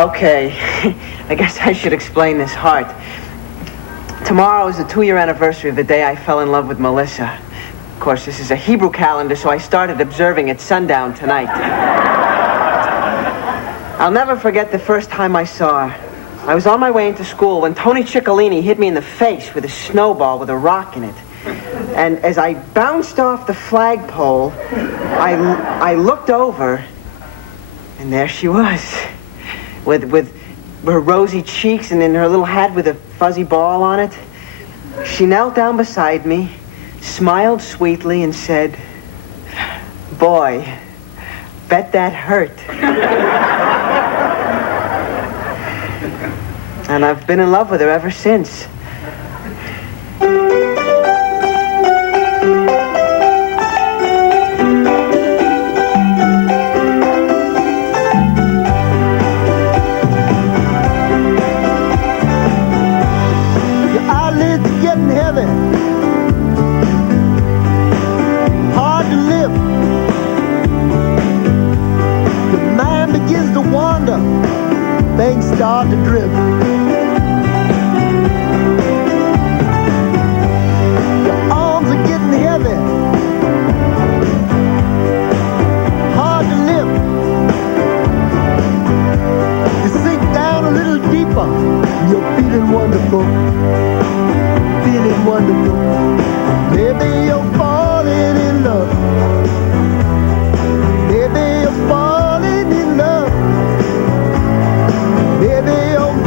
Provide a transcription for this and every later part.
Okay, I guess I should explain this heart. Tomorrow is the 2-year anniversary of the day I fell in love with Melissa. Of course, this is a Hebrew calendar, so I started observing at sundown tonight. I'll never forget the first time I saw her. I was on my way into school when Tony Ciccolini hit me in the face with a snowball with a rock in it. And as I bounced off the flagpole, I looked over, and there she was, with her rosy cheeks and in her little hat with a fuzzy ball on it. She knelt down beside me, smiled sweetly, and said, "Boy, bet that hurt." And I've been in love with her ever since. Things start to drift. Your arms are getting heavy, hard to lift. You sink down a little deeper, you're feeling wonderful, feeling wonderful. Maybe you're falling in love. Maybe you're falling in love. Baby, I'm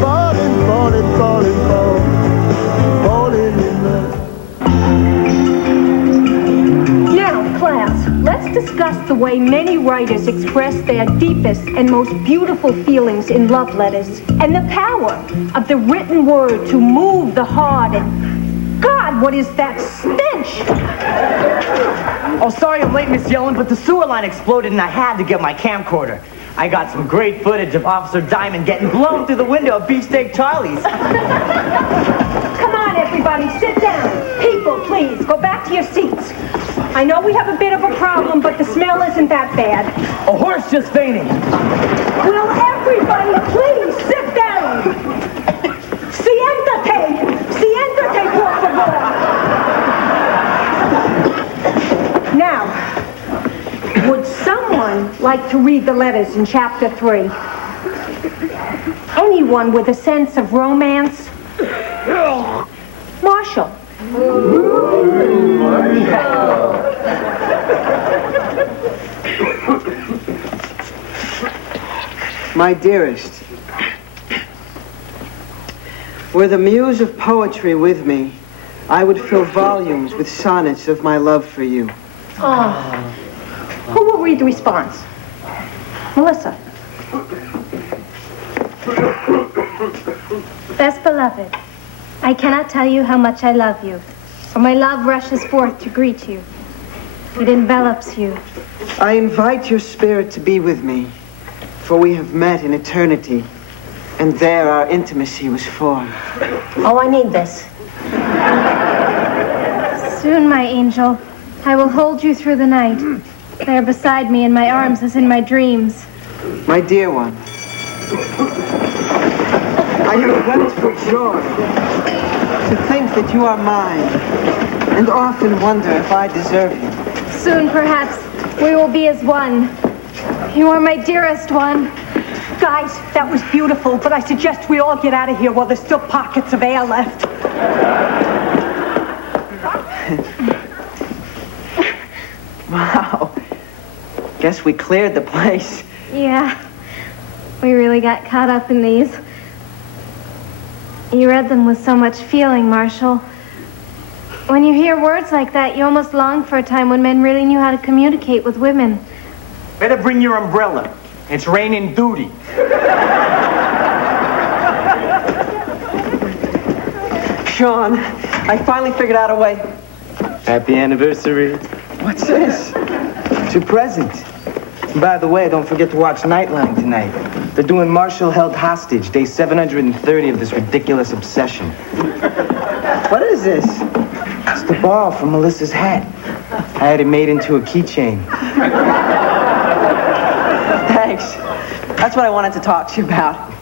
falling, falling, falling, falling in love. Now, class, let's discuss the way many writers express their deepest and most beautiful feelings in love letters, and the power of the written word to move the heart. And God, what is that stench? Oh, sorry I'm late, Miss Yellen, but the sewer line exploded and I had to get my camcorder. I got some great footage of Officer Diamond getting blown through the window of Beefsteak Charlie's. Come on, everybody, sit down. People, please, go back to your seats. I know we have a bit of a problem, but the smell isn't that bad. A horse just fainting. Will everybody please sit down? Siéntate, por favor. Now, would someone like to read the letters in chapter 3? Anyone with a sense of romance? Marshall. My dearest, were the muse of poetry with me, I would fill volumes with sonnets of my love for you. Oh. Who will read the response? Melissa. Best beloved, I cannot tell you how much I love you, for my love rushes forth to greet you. It envelops you. I invite your spirit to be with me, for we have met in eternity, and there our intimacy was formed. Oh, I need this. Soon, my angel, I will hold you through the night. There beside me in my arms as in my dreams. My dear one, I have wept for joy to think that you are mine, and often wonder if I deserve you. Soon, perhaps, we will be as one. You are my dearest one. Guys, that was beautiful, but I suggest we all get out of here while there's still pockets of air left. Wow. Guess we cleared the place. Yeah, we really got caught up in these. You read them with so much feeling, Marshall. When you hear words like that, you almost long for a time when men really knew how to communicate with women. Better bring your umbrella. It's raining duty. Sean, I finally figured out a way. Happy anniversary. What's this? Two presents. By the way, don't forget to watch Nightline tonight. They're doing Marshall Held Hostage, day 730 of this ridiculous obsession. What is this? It's the ball from Melissa's hat. I had it made into a keychain. Thanks. That's what I wanted to talk to you about.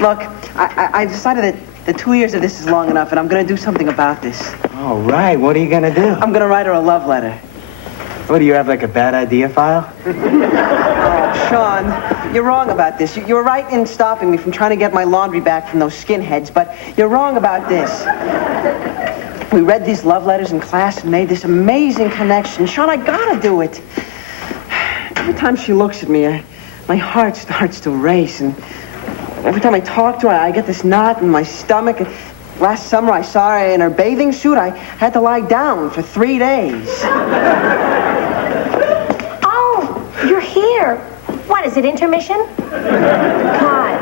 Look, I decided that the 2 years of this is long enough, and I'm going to do something about this. All right, what are you gonna do? I'm going to write her a love letter. What, do you have like a bad idea file? Oh, Sean, you're wrong about this. You were right in stopping me from trying to get my laundry back from those skinheads, but you're wrong about this. We read these love letters in class and made this amazing connection. Sean, I gotta do it. Every time she looks at me, my heart starts to race, and every time I talk to her, I get this knot in my stomach. And last summer, I saw her in her bathing suit. I had to lie down for 3 days. Oh, you're here. What, is it intermission? God,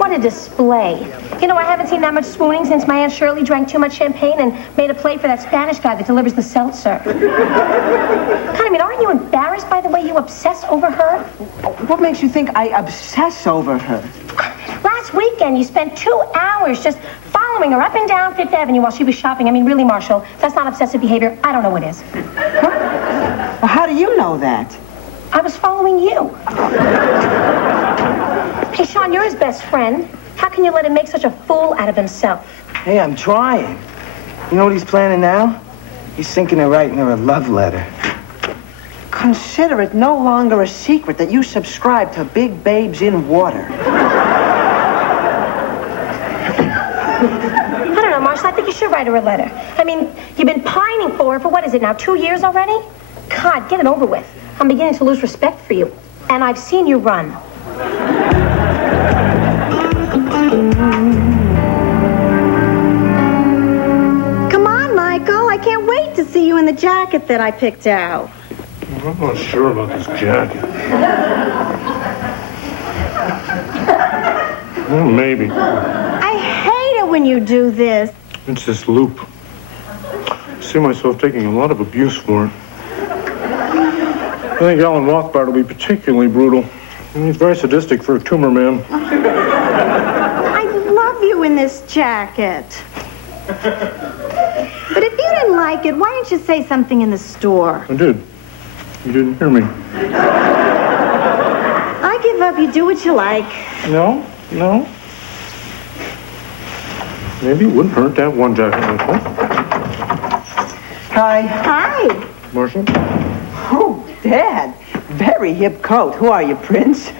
what a display. You know, I haven't seen that much swooning since my Aunt Shirley drank too much champagne and made a play for that Spanish guy that delivers the seltzer. God, I mean, aren't you embarrassed by the way you obsess over her? What makes you think I obsess over her? Last weekend, you spent 2 hours just following her up and down Fifth Avenue while she was shopping. I mean, really, Marshall, if that's not obsessive behavior, I don't know what is. Huh? Well, how do you know that? I was following you. Hey, Sean, you're his best friend. How can you let him make such a fool out of himself? Hey, I'm trying. You know what he's planning now? He's thinking of writing her a love letter. Consider it no longer a secret that you subscribe to Big Babes in Water. I don't know, Marshall. I think you should write her a letter. I mean, you've been pining for her for, what is it now, 2 years already? God, get it over with. I'm beginning to lose respect for you. And I've seen you run. Come on, Michael. I can't wait to see you in the jacket that I picked out. I'm not sure about this jacket. Well, maybe. I hate it when you do this. It's this loop. I see myself taking a lot of abuse for it. I think Alan Rothbard will be particularly brutal. He's very sadistic for a tumor man. I love you in this jacket. But if you didn't like it, why didn't you say something in the store? I did. You didn't hear me. I give up. You do what you like. No. Maybe it wouldn't hurt to have one jacket like that. Hi. Hi. Marshall? Oh, Dad. Very hip coat. Who are you, Prince?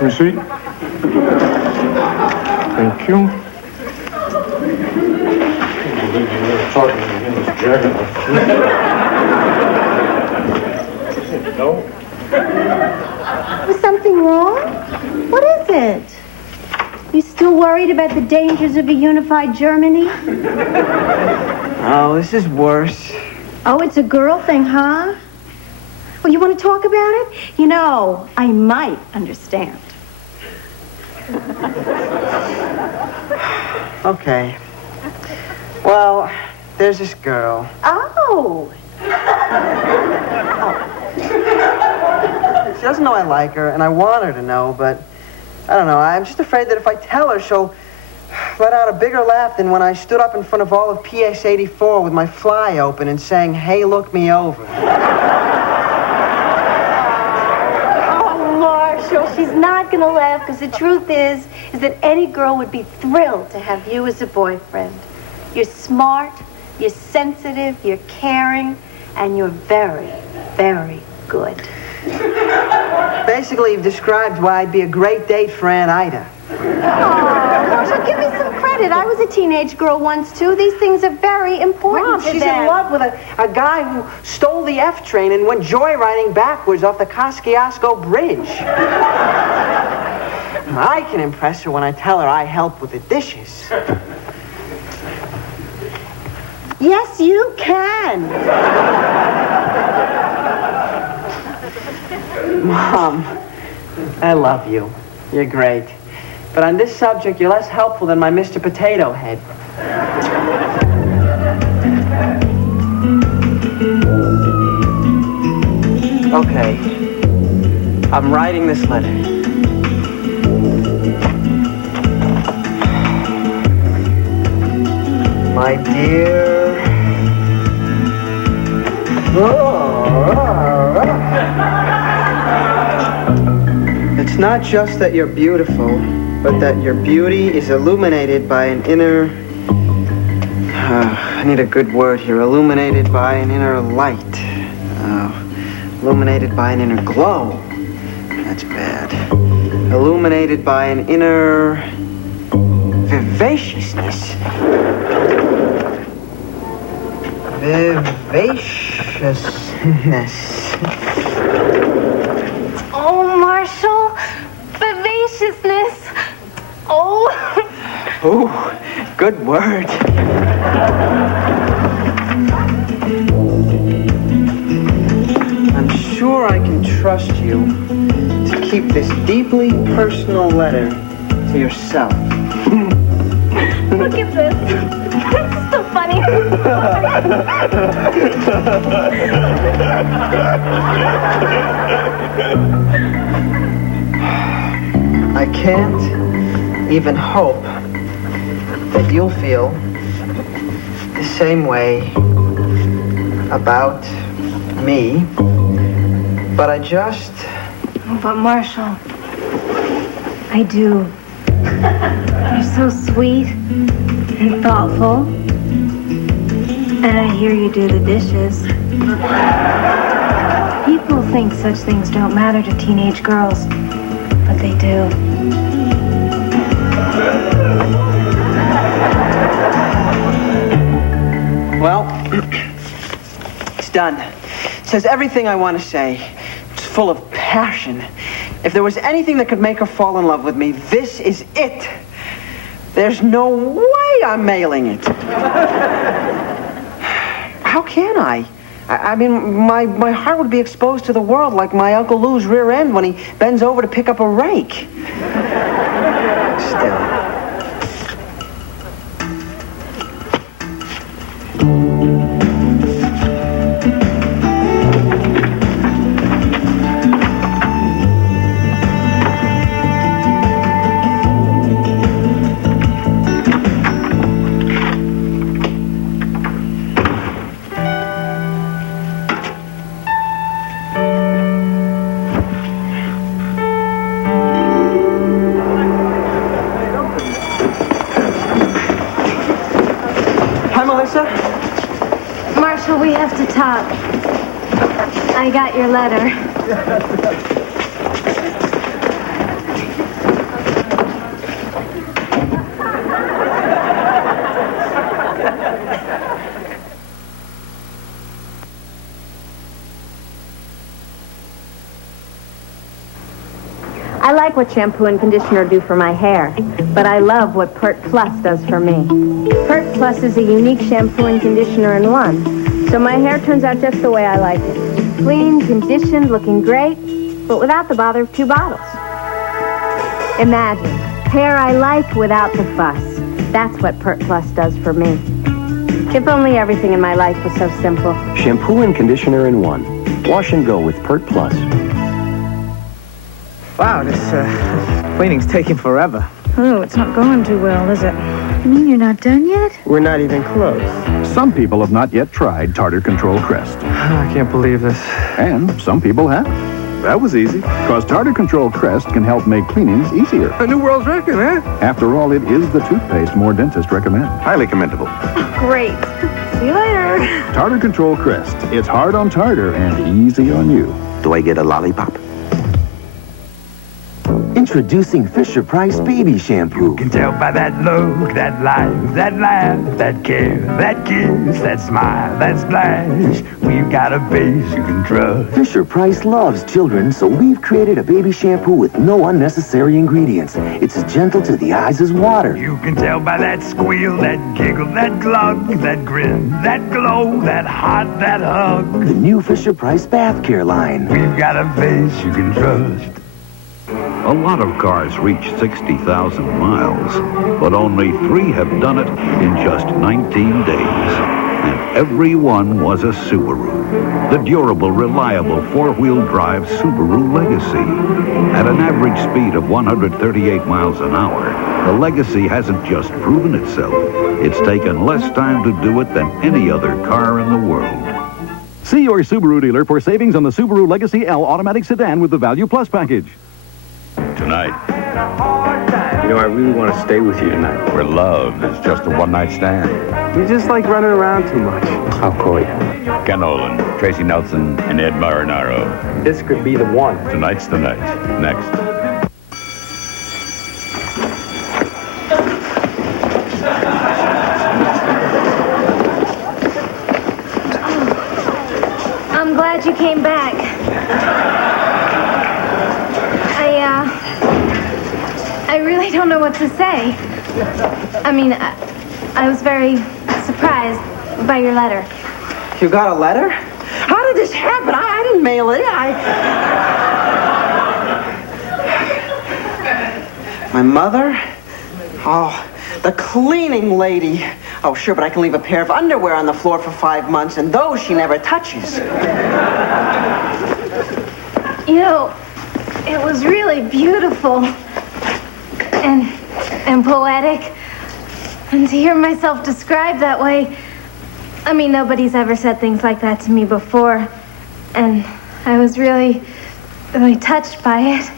Receipt? Thank you. Talking in this jacket. No? Was something wrong? What is it? You still worried about the dangers of a unified Germany? Oh, this is worse. Oh, it's a girl thing, huh? Well, you want to talk about it? You know, I might understand. Okay. Well, there's this girl. Oh. She doesn't know I like her, and I want her to know, but I don't know. I'm just afraid that if I tell her, she'll let out a bigger laugh than when I stood up in front of all of PS 84 with my fly open and saying, "Hey, look me over." Oh, Marshall, she's not going to laugh because the truth is that any girl would be thrilled to have you as a boyfriend. You're smart, you're sensitive, you're caring, and you're very, very good. Basically, you've described why I'd be a great date for Aunt Ida. Oh, Marshall, give me some credit. I was a teenage girl once, too. These things are very important Mom, to she's them. in love with a guy who stole the F train and went joyriding backwards off the Kosciuszko Bridge. I can impress her when I tell her I help with the dishes. Yes, you can. Mom, I love you. You're great. But on this subject, you're less helpful than my Mr. Potato Head. Okay. I'm writing this letter. My dear... not just that you're beautiful, but that your beauty is illuminated by an inner... I need a good word here. Illuminated by an inner light. Illuminated by an inner glow. That's bad. Illuminated by an inner... vivaciousness. Vivaciousness. Oh, Marshall. Vivaciousness. Oh. Ooh, good word. I'm sure I can trust you to keep this deeply personal letter to yourself. Look at this. It's so funny. I can't even hope that you'll feel the same way about me, but I just... But Marshall, I do. You're so sweet and thoughtful. And I hear you do the dishes. People think such things don't matter to teenage girls, but they do. Well, it's done. It says everything I want to say. It's full of passion. If there was anything that could make her fall in love with me, this is it. There's no way I'm mailing it. How can I? I mean, my heart would be exposed to the world like my Uncle Lou's rear end when he bends over to pick up a rake. Still. Marshall, we have to talk. I got your letter. I like what shampoo and conditioner do for my hair, but I love what Pert Plus does for me. Pert Plus is a unique shampoo and conditioner in one, so my hair turns out just the way I like it. Clean, conditioned, looking great, but without the bother of 2 bottles. Imagine, hair I like without the fuss. That's what Pert Plus does for me. If only everything in my life was so simple. Shampoo and conditioner in one. Wash and go with Pert Plus. Wow, this cleaning's taking forever. Oh, it's not going too well, is it? You mean you're not done yet? We're not even close. Some people have not yet tried Tartar Control Crest. I can't believe this. And some people have. That was easy, because Tartar Control Crest can help make cleanings easier. A new world's record, eh? After all, it is the toothpaste more dentists recommend. Highly commendable. Great. See you later. Tartar Control Crest. It's hard on tartar and easy on you. Do I get a lollipop? Introducing Fisher-Price Baby Shampoo. You can tell by that look, that life, that laugh, that care, that kiss, that smile, that splash. We've got a base you can trust. Fisher-Price loves children, so we've created a baby shampoo with no unnecessary ingredients. It's as gentle to the eyes as water. You can tell by that squeal, that giggle, that glug, that grin, that glow, that heart, that hug. The new Fisher-Price Bath Care line. We've got a base you can trust. A lot of cars reach 60,000 miles, but only 3 have done it in just 19 days. And every one was a Subaru. The durable, reliable 4-wheel drive Subaru Legacy. At an average speed of 138 miles an hour, the Legacy hasn't just proven itself. It's taken less time to do it than any other car in the world. See your Subaru dealer for savings on the Subaru Legacy L Automatic Sedan with the Value Plus package. tonight. You know, I really want to stay with you tonight. Where love is just a one-night stand. You just like running around too much. I'll call you. Ken Olin, Tracy Nelson, and Ed Marinaro. This could be the one. Tonight's the night. Next. I'm glad you came back. I really don't know what to say. I mean, I was very surprised by your letter. You got a letter? How did this happen? I didn't mail it. My mother? Oh, the cleaning lady. Oh, sure, but I can leave a pair of underwear on the floor for 5 months, and those she never touches. You know, it was really beautiful and poetic. And to hear myself described that way, I mean, nobody's ever said things like that to me before. And I was really, really touched by it.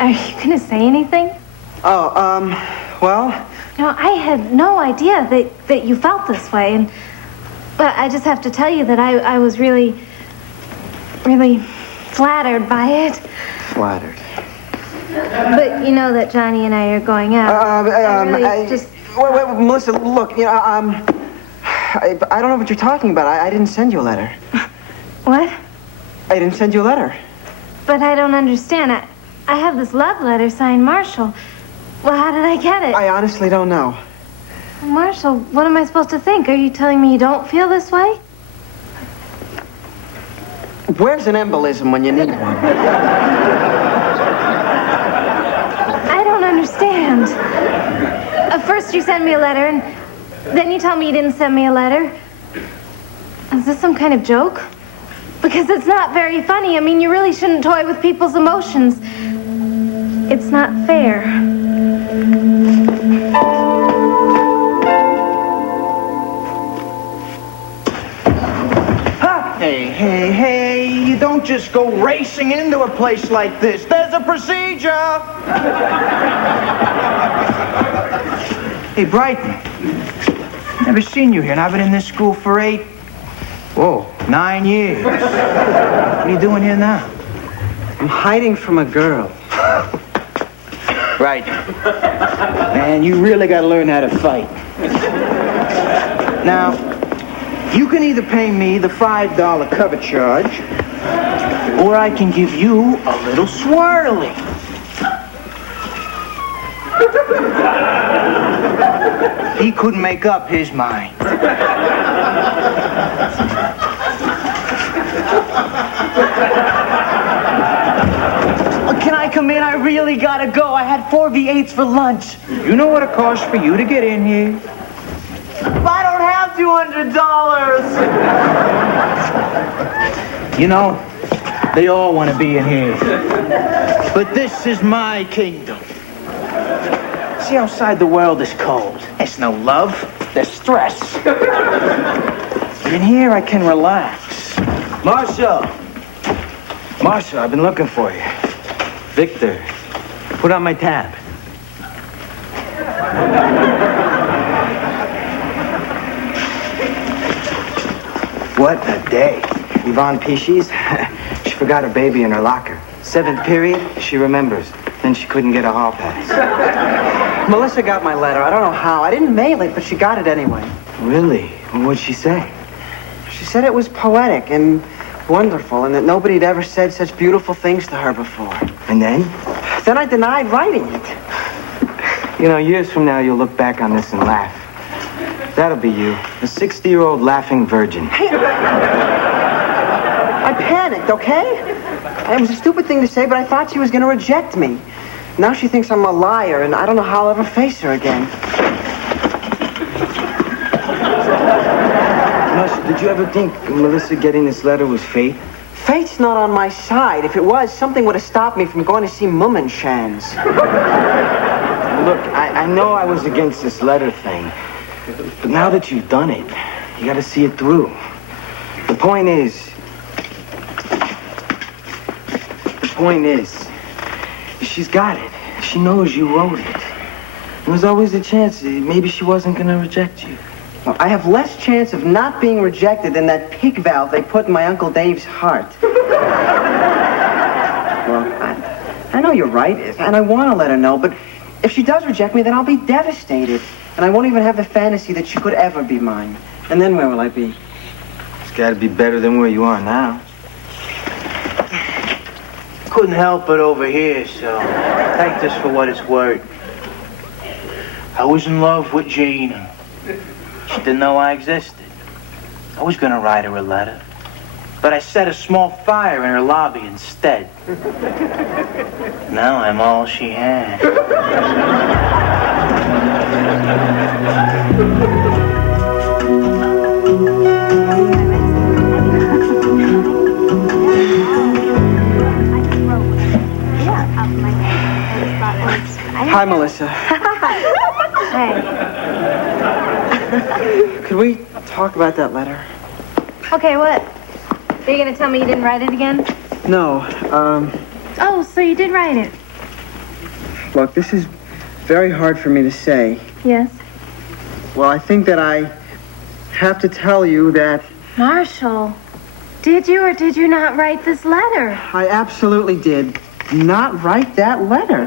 Are you gonna say anything? Oh, well... No, I had no idea that you felt this way, but I just have to tell you that I was really, really flattered by it. Flattered. But you know that Johnny and I are going out. Wait, Melissa, look, you know, I don't know what you're talking about. I didn't send you a letter. What? I didn't send you a letter. But I don't understand. I have this love letter signed Marshall. Well, how did I get it? I honestly don't know. Marshall, what am I supposed to think? Are you telling me you don't feel this way? Where's an embolism when you need one? I don't understand. First you send me a letter, and then you tell me you didn't send me a letter. Is this some kind of joke? Because it's not very funny. I mean, you really shouldn't toy with people's emotions. It's not fair. Hey, you don't just go racing into a place like this. There's a procedure. Hey, Brighton. Never seen you here, and I've been in this school for 9 years. What are you doing here now? I'm hiding from a girl. Right. Man, you really got to learn how to fight. Now, you can either pay me the $5 cover charge, or I can give you a little swirly. He couldn't make up his mind. Can I come in? I really gotta go. I had 4 V8s for lunch. You know what it costs for you to get in here? I don't have $200. You know, they all want to be in here. But this is my kingdom. See, outside the world is cold. There's no love. There's stress. But in here, I can relax. Marshall, I've been looking for you. Victor, put on my tab. What a day. Yvonne Peaches, she forgot her baby in her locker. 7th period, she remembers. Then she couldn't get a hall pass. Melissa got my letter. I don't know how. I didn't mail it, but she got it anyway. Really? What'd she say? She said it was poetic and wonderful, and that nobody had ever said such beautiful things to her before. And then? Then I denied writing it. You know, years from now, you'll look back on this and laugh. That'll be you, a 60-year-old laughing virgin. Hey, I panicked, okay? It was a stupid thing to say, but I thought she was going to reject me. Now she thinks I'm a liar, and I don't know how I'll ever face her again. Did you ever think Melissa getting this letter was fate? Fate's not on my side. If it was, something would have stopped me from going to see Mummenschanz. Look, I know I was against this letter thing, but now that you've done it, you gotta see it through. The point is, point is, she's got it. She knows you wrote it. There's always a chance that maybe she wasn't going to reject you. Well, I have less chance of not being rejected than that pig valve they put in my Uncle Dave's heart. Well, I know you're right, and I want to let her know, but if she does reject me, then I'll be devastated. And I won't even have the fantasy that she could ever be mine. And then where will I be? It's got to be better than where you are now. Couldn't help it over here, so take this for what it's worth. I was in love with Gina. She didn't know I existed. I was gonna write her a letter, but I set a small fire in her lobby instead. Now I'm all she had. Hi, Melissa. Hey. Could we talk about that letter? Okay, what? Are you gonna tell me you didn't write it again? No, Oh, so you did write it? look, this is very hard for me to say. Yes. Well, I think that I have to tell you that Marshall, did you or did you not write this letter? I absolutely did not write that letter.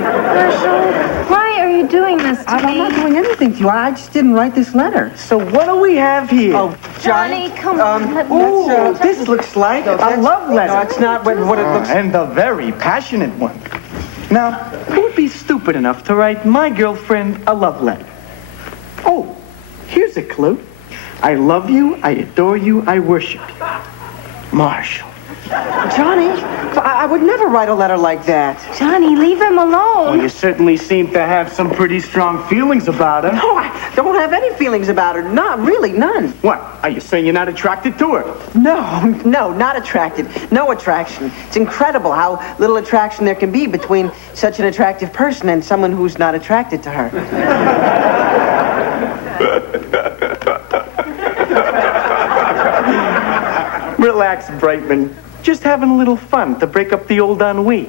Marshall, why are you doing this to me? I'm not doing anything to you. I just didn't write this letter. So what do we have here? Oh, Johnny, come on. Ooh, this looks like a love letter. No, it's not what it looks like. And a very passionate one. Now, who would be stupid enough to write my girlfriend a love letter? Oh, here's a clue. I love you, I adore you, I worship you. Marshall. Johnny, I would never write a letter like that. Johnny, leave him alone. Well, you certainly seem to have some pretty strong feelings about her. No, I don't have any feelings about her. Not really, none. What? Are you saying you're not attracted to her? No, not attracted. No attraction. It's incredible how little attraction there can be between such an attractive person and someone who's not attracted to her. Relax, Brightman. Just having a little fun to break up the old ennui.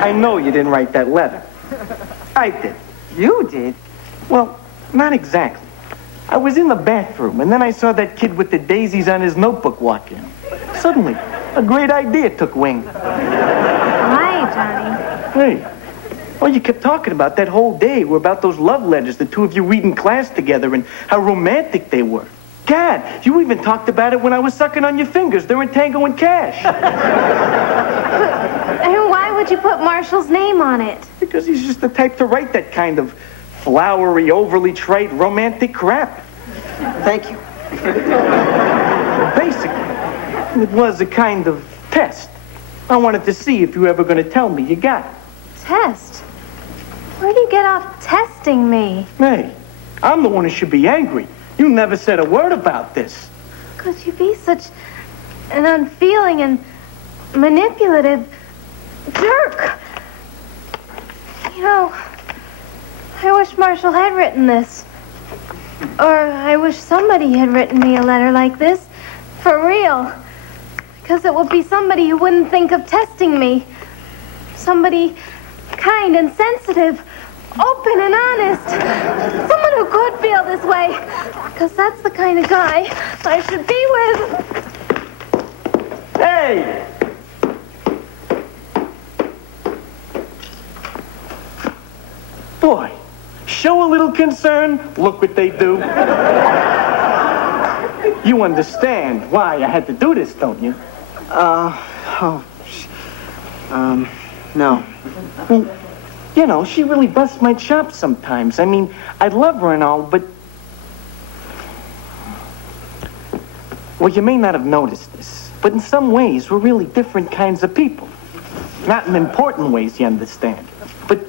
I know you didn't write that letter. I did. You did? Well, not exactly. I was in the bathroom, and then I saw that kid with the daisies on his notebook walk in. Suddenly, a great idea took wing. Hi, Johnny. Hey. Well, you kept talking about that whole day were about those love letters the two of you read in class together and how romantic they were. God, you even talked about it when I was sucking on your fingers during Tango and Cash. And why would you put Marshall's name on it? Because he's just the type to write that kind of flowery, overly trite, romantic crap. Thank you. Basically, it was a kind of test. I wanted to see if you were ever going to tell me you got it. Test? Where do you get off testing me? Hey, I'm the one who should be angry. You never said a word about this. Could you be such an unfeeling and manipulative jerk? You know, I wish Marshall had written this. Or I wish somebody had written me a letter like this. For real. Because it would be somebody who wouldn't think of testing me. Somebody kind and sensitive. Open and honest. Someone who could feel this way. Because that's the kind of guy I should be with. Hey! Boy, show a little concern, look what they do. You understand why I had to do this, don't you? No. Well, you know, she really busts my chops sometimes. I mean, I love her and all, but... Well, you may not have noticed this, but in some ways, we're really different kinds of people. Not in important ways, you understand. But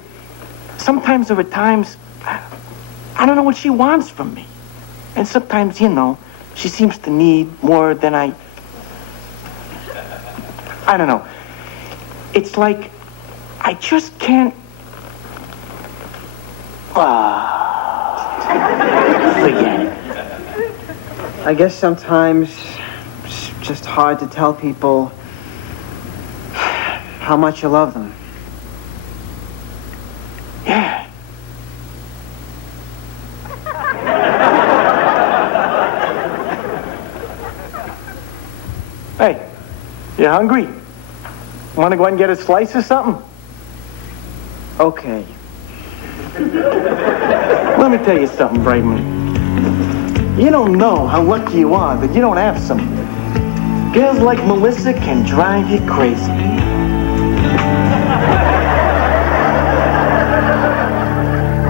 sometimes there are times, I don't know what she wants from me. And sometimes, you know, she seems to need more than I don't know. It's like I just can't... Forget it. I guess sometimes it's just hard to tell people how much you love them. Yeah. Hey, you hungry? Want to go and get a slice or something? Okay. Let me tell you something, Brightman. You don't know how lucky you are that you don't have some. Girls like Melissa can drive you crazy.